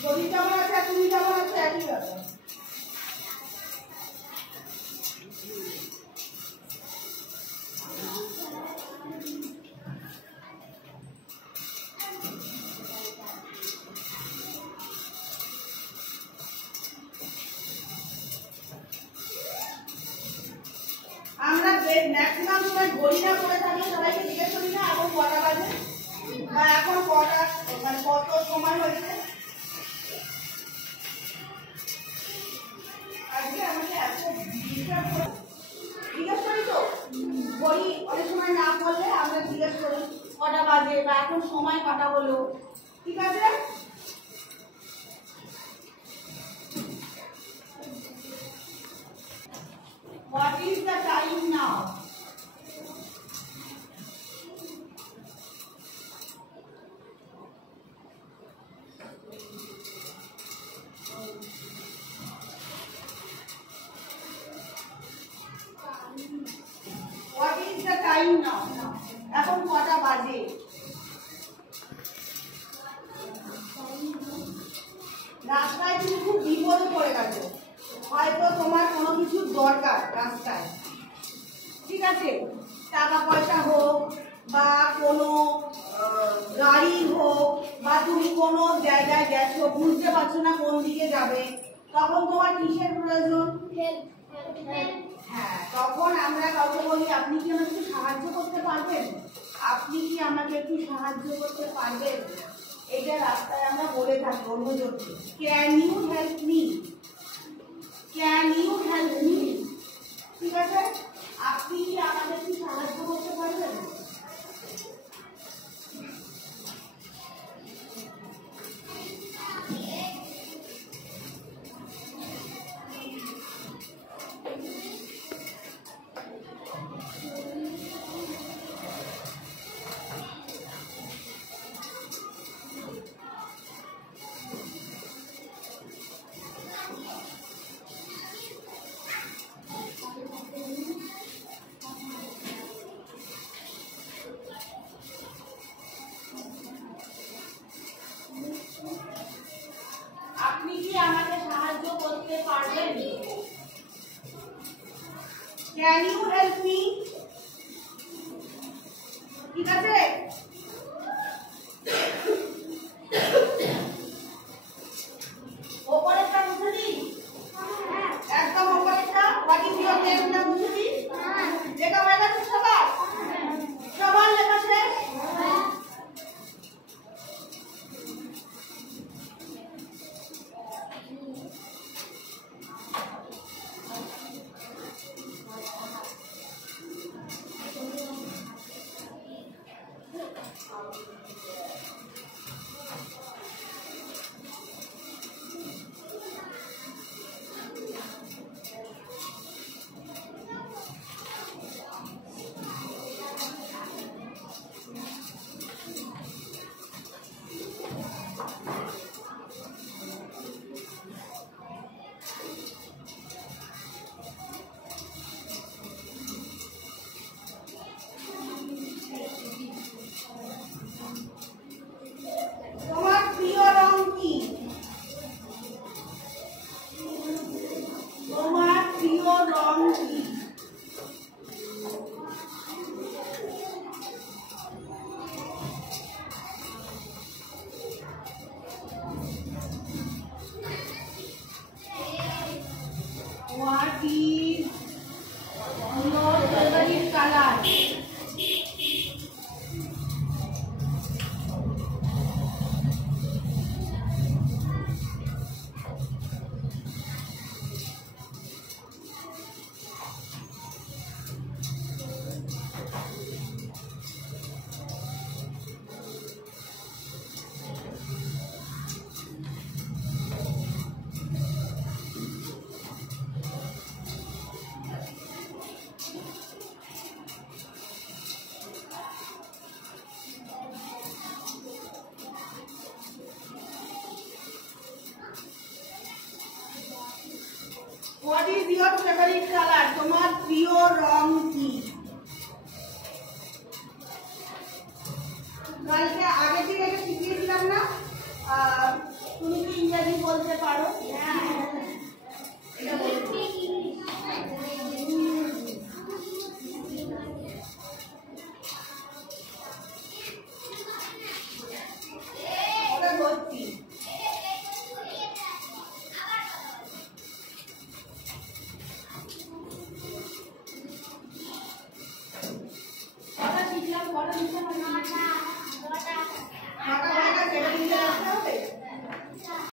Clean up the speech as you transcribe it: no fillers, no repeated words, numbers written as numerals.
শরীর কেমন আছে আর তুমি কেমন আছো একই ব্যাপার। আমরা ম্যাক্সিমাম সময় ঘড়িটা করে থাকি, সবাইকে জিজ্ঞেস করি না এখন কটা বাজে বা এখন কটা মানে কত সময় হয়েছে। আজকে আমাকে এত ডিস্টার্ব করে জিজ্ঞেস করি তো, ঘড়ি অনেক সময় না বললে আমরা জিজ্ঞেস করি কটা বাজে বা এখন সময় কটা হলো, ঠিক আছে? What is the time now? What is the time now? এখন কটা বাজে? রাস্তায় তুমি খুব বিপদে পড়ে গেছো, হয়তো তোমার কোনো কিছুর দরকার রাস্তায়, ঠিক আছে? টাকা পয়সা হোক বা কোনো গাড়ি হোক বা তুমি কোনো জায়গায় গেছো বুঝতে পারছো না কোন দিকে যাবে, তখন তোমার কিসের প্রয়োজন? হ্যাঁ, তখন আমরা কাউকে বলি আপনি কি আমাকে একটু সাহায্য করতে পারবেন, আপনি কি আমাকে একটু সাহায্য করতে পারবেন, এটা রাস্তায় আমরা বলে থাকি অন্যজনকে। Can you help me, can you help me, ঠিক আছে? আপনি কি আমাকে একটু সাহায্য করতে পারবেন? আপনি কি আমাকে সাহায্য করতে পারবেন? ক্যান ইউ হেল্প মি, ঠিক আছে? ওপরেরটা বুঝে দিই, একদম ওপরেরটা হোয়াট ইজ ইওর নেমটা বুঝে দিই। লেখা হয়ে গেছে সবার? সবার লেখা শেষ? তোমার প্রিয় রং কি? তোমার প্রিয় রং কি? What is your favorite color? What is your favorite color? তোমার প্রিয় রং কি? কালকে আগের দিন এটা শিখিয়েছিলাম না, তুমি কি ইংরেজি বলতে পারো? এটা বলো। ওটা ধরছি।